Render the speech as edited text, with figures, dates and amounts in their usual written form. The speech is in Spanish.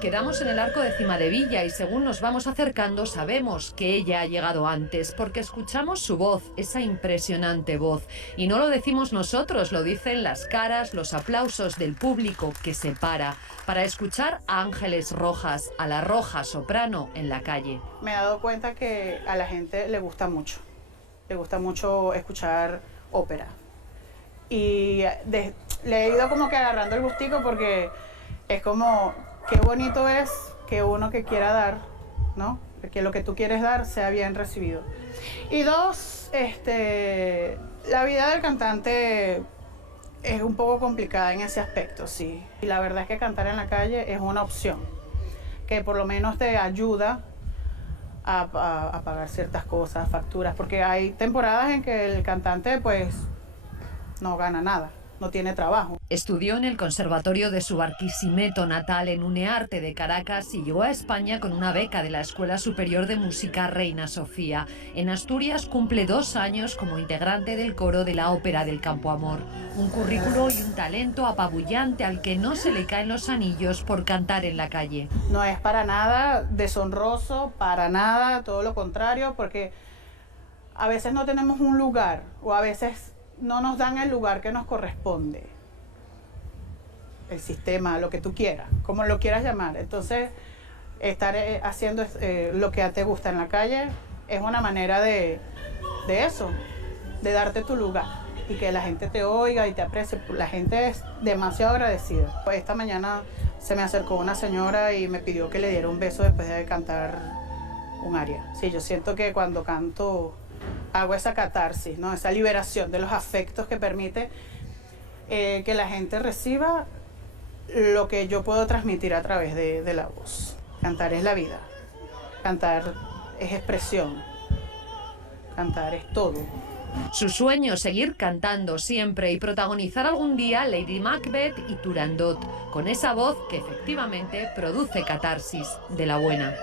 Quedamos en el arco de Cimadevilla y según nos vamos acercando sabemos que ella ha llegado antes porque escuchamos su voz, esa impresionante voz. Y no lo decimos nosotros, lo dicen las caras, los aplausos del público que se para escuchar a Ángeles Rojas, a la Roja soprano en la calle. Me he dado cuenta que a la gente le gusta mucho escuchar ópera. Y le he ido como que agarrando el gustico porque es como, qué bonito es que uno que quiera dar, ¿no? Que lo que tú quieres dar sea bien recibido. Y dos, la vida del cantante es un poco complicada en ese aspecto, sí. Y la verdad es que cantar en la calle es una opción que por lo menos te ayuda a pagar ciertas cosas, facturas, porque hay temporadas en que el cantante pues no gana nada, no tiene trabajo. Estudió en el Conservatorio de su Barquisimeto natal en UNEARTE de Caracas y llegó a España con una beca de la Escuela Superior de Música Reina Sofía. En Asturias cumple 2 años como integrante del coro de la Ópera del Campo Amor. Un currículo y un talento apabullante al que no se le caen los anillos por cantar en la calle. No es para nada deshonroso, para nada, todo lo contrario, porque a veces no tenemos un lugar o a veces no nos dan el lugar que nos corresponde. El sistema, lo que tú quieras, como lo quieras llamar. Entonces, estar haciendo lo que te gusta en la calle es una manera de eso, de darte tu lugar y que la gente te oiga y te aprecie. La gente es demasiado agradecida. Pues esta mañana se me acercó una señora y me pidió que le diera un beso después de cantar un aria. Sí, yo siento que cuando canto hago esa catarsis, ¿no? Esa liberación de los afectos que permite que la gente reciba lo que yo puedo transmitir a través de la voz. Cantar es la vida, cantar es expresión, cantar es todo. Su sueño, seguir cantando siempre y protagonizar algún día Lady Macbeth y Turandot, con esa voz que efectivamente produce catarsis de la buena.